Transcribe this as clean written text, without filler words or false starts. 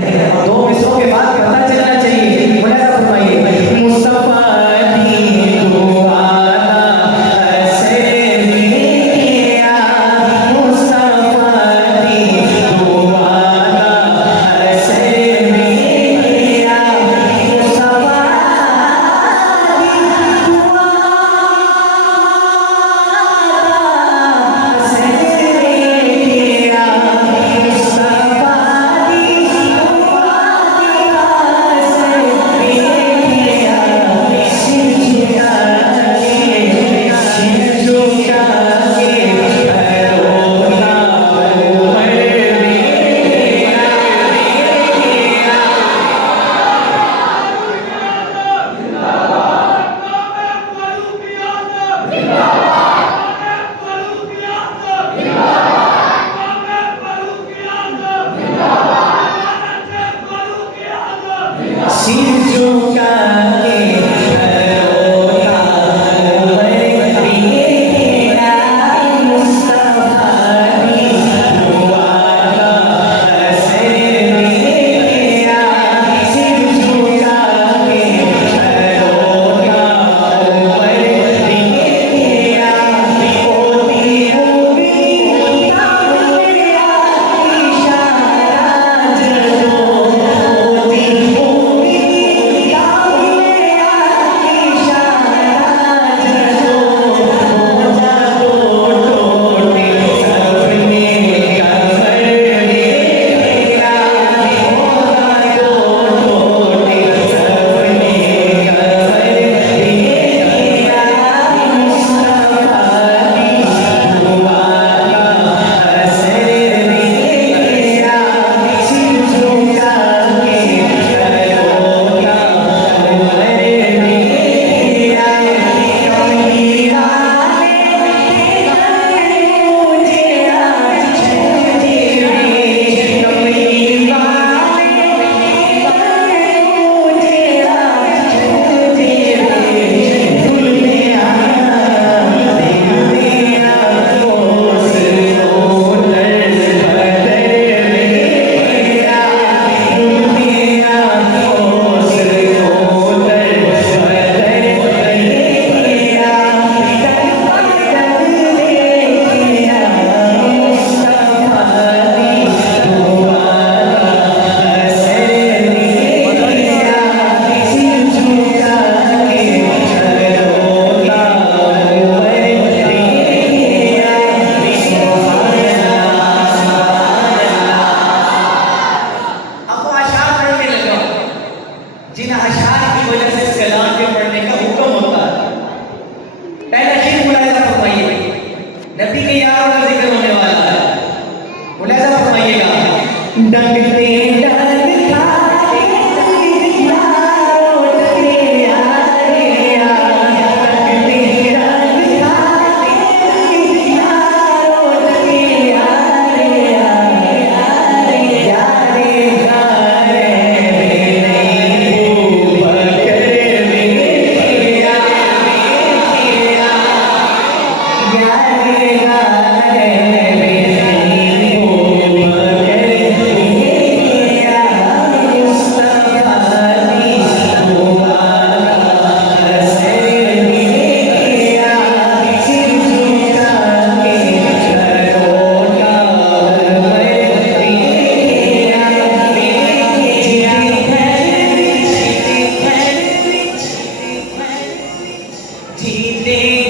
दो मिसरों के बाद पता चलना चाहिए। मुलाजा फरमाइए, मुस्तफा दी दुआना ऐसे दिया, मुस्तफा दी दुआना ऐसे दिया, मुस्तफा दी दुआना ऐसे दिया, मुस्तफा जिन अशार की वजह से सलाम के पढ़ने का हुक्म होता है। पहला शेर मुलाहिजा फरमाइए, नबी के यारों का जिक्र होने वाला है। मुलाहिजा फरमाइएगा, डगते जीते